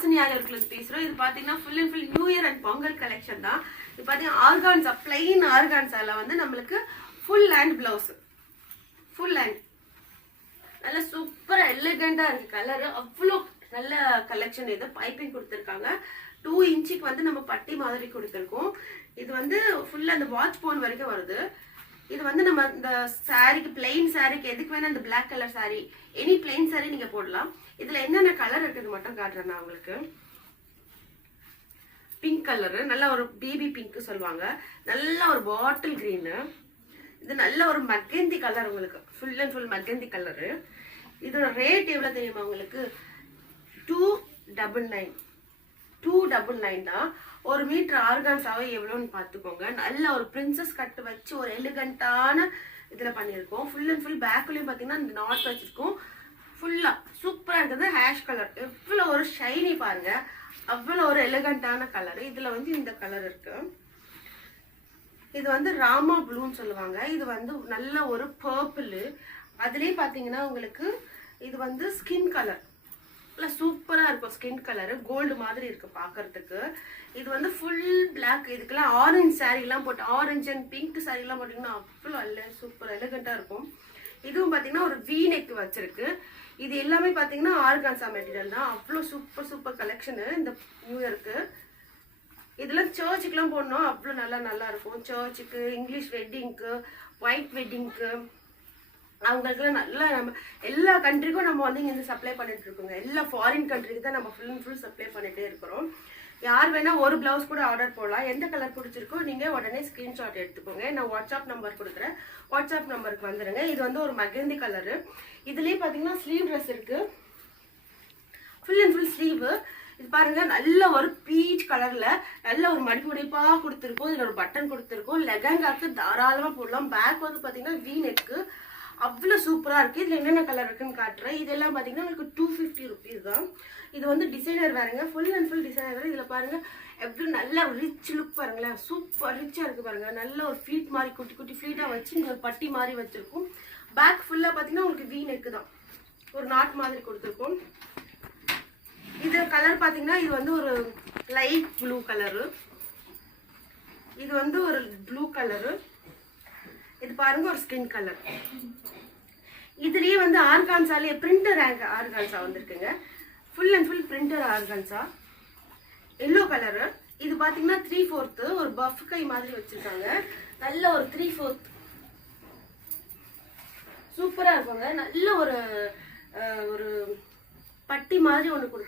வாசனை ஆயர்களுக்கு பேசுறோம். இது பாத்தீங்கன்னா full and full new year and Pongal collection தான். இது பாத்தீங்கன்னா ஆர்கான்ஸா, பிளைன் ஆர்கான்ஸால வந்து நம்மளுக்கு full hand blouse, full hand நல்ல சூப்பரா எலிகண்டா இருக்கு. கலர் அவ்வளோ நல்ல கலெக்ஷன். இது பைப்பிங் கொடுத்துருக்காங்க. 2 இன்ச்சுக்கு வந்து நம்ம பட்டி மாதிரி கொடுத்துருக்கோம். இது வந்து ஃபுல்லா அந்த வாட்ச் போன் வரைக்கும் வருது. இது வந்து நம்ம இந்த சாரிக்கு, பிளைன் சாரிக்கு எதுக்கு வேணா இந்த black colour sari, any plain sari நீங்க போடலாம். இதுல என்னென்ன கலர் இருக்குது மட்டும் காட்டுறேன் நான் உங்களுக்கு. பிங்க் கலரு, நல்ல ஒரு பேபி பிங்க் சொல்லுவாங்க, நல்ல ஒரு பாட்டில் கிரீனு, இது நல்ல ஒரு மகந்தி கலர், உங்களுக்கு full and full mehndi colour. இதோட ரேட் எவ்வளவு தெரியுமா உங்களுக்கு? 299. 299 தான். 1 மீட்டர் ஆர்கான்ஸாவே எவ்வளோன்னு பார்த்துக்கோங்க. நல்ல ஒரு பிரின்சஸ் கட்டு வச்சு ஒரு எலிகண்டான இதில் பண்ணியிருக்கோம். ஃபுல் அண்ட் ஃபுல் பேக்லேயும் பார்த்தீங்கன்னா இந்த நாட் வச்சிருக்கோம். ஃபுல்லாக சூப்பராக இருக்குது. ஹேஷ் கலர் எவ்வளோ ஒரு ஷைனி பாருங்க, அவ்வளோ ஒரு எலிகண்டான கலர். இதில் வந்து இந்த கலர் இருக்கு. இது வந்து ராமா ப்ளூன்னு சொல்லுவாங்க. இது வந்து நல்ல ஒரு பர்பிள். அதுலேயே பார்த்தீங்கன்னா உங்களுக்கு இது வந்து ஸ்கின் கலர், சூப்பரா இருக்கும். ஸ்கின் கலரு கோல்டு மாதிரி இருக்கு பாக்குறதுக்கு. இது வந்து ஃபுல் பிளாக். இதுக்கெல்லாம் ஆரஞ்சு சாரி எல்லாம் போட்டு, ஆரஞ்சு அண்ட் பிங்க் சாரி எல்லாம் போட்டீங்கன்னா அவ்வளோ சூப்பர் எலிகண்டா இருக்கும். இதுவும் பாத்தீங்கன்னா ஒரு வி நெக் வச்சிருக்கு. இது எல்லாமே பாத்தீங்கன்னா ஆர்கான்சா மெட்டீரியல் தான். அவ்வளோ சூப்பர் சூப்பர் கலெக்ஷனு இந்த நியூ இயருக்கு. இதெல்லாம் சர்ச்சுக்குலாம் போடணும், அவ்வளோ நல்லா இருக்கும். சர்ச்சுக்கு, இங்கிலீஷ் வெட்டிங்க்கு, ஒயிட் வெட்டிங்க்கு, அவங்களுக்குலாம் நல்லா நம்ம எல்லா கண்ட்ரிக்கும் நம்ம வந்து இங்கே சப்ளை பண்ணிட்டு இருக்கோங்க. எல்லா ஃபாரின் கண்ட்ரிக்கு தான் நம்ம ஃபுல் அண்ட் ஃபுல் சப்ளை பண்ணிட்டே இருக்கிறோம். யார் வேணா ஒரு பிளவுஸ் கூட ஆர்டர் போடலாம். எந்த கலர் பிடிச்சிருக்கோ நீங்க உடனே ஸ்கிரீன்ஷாட் எடுத்துக்கோங்க. நான் வாட்ஸ்அப் நம்பர் கொடுக்குறேன், வாட்ஸ்அப் நம்பருக்கு வந்துடுங்க. இது வந்து ஒரு மகந்தி கலரு. இதுலயே பாத்தீங்கன்னா ஸ்லீவ் ட்ரெஸ் இருக்கு, ஃபுல் அண்ட் ஃபுல் ஸ்லீவ். இது பாருங்க, நல்ல ஒரு பீச் கலர்ல நல்ல ஒரு மடிப்பு மடிப்பா கொடுத்துருக்கோம். இதுல ஒரு பட்டன் கொடுத்துருக்கோம். லெகங்காக்கு தாராளமா போடலாம். பேக் வந்து பாத்தீங்கன்னா வி நெக்கு, அவ்வளோ சூப்பரா இருக்கு. இதுல என்னென்ன கலர் இருக்குன்னு காட்டுறேன். இதெல்லாம் பாத்தீங்கன்னா உங்களுக்கு 250 ருபீஸ் தான். இது வந்து டிசைனர் வேறுங்க, ஃபுல் அண்ட் ஃபுல் டிசைனர் வேறு. இதுல பாருங்க எப்படி நல்ல ரிச் லுக் பாருங்களேன், சூப்பர் ரிச்சா இருக்கு பாருங்க. நல்ல ஒரு ஃபிளீட் மாதிரி குட்டி குட்டி ஃபிளீட்டா வச்சு இங்க ஒரு பட்டி மாதிரி வச்சிருக்கும். பேக் ஃபுல்லா பாத்தீங்கன்னா உங்களுக்கு வி நெக்கு தான், ஒரு நாட் மாதிரி கொடுத்துருக்கோம். இது கலர் பாத்தீங்கன்னா இது வந்து ஒரு லைட் ப்ளூ கலரு, இது வந்து ஒரு ப்ளூ கலரு, இது பாருங்க ஒரு ஸ்கின் கலர். இதுலயே வந்து ஆர்கான்சாலே பிரிண்டர் ஆர்கான்சா வந்திருக்குங்க. Full and full printer organza, yellow colour. இது பாத்தீங்கன்னா 3/4 ஒரு பஃப் கை மாதிரி வச்சிருக்காங்க. நல்ல ஒரு 3/4 சூப்பரா இருக்குங்க. நல்ல ஒரு பட்டி மாதிரி ஒன்று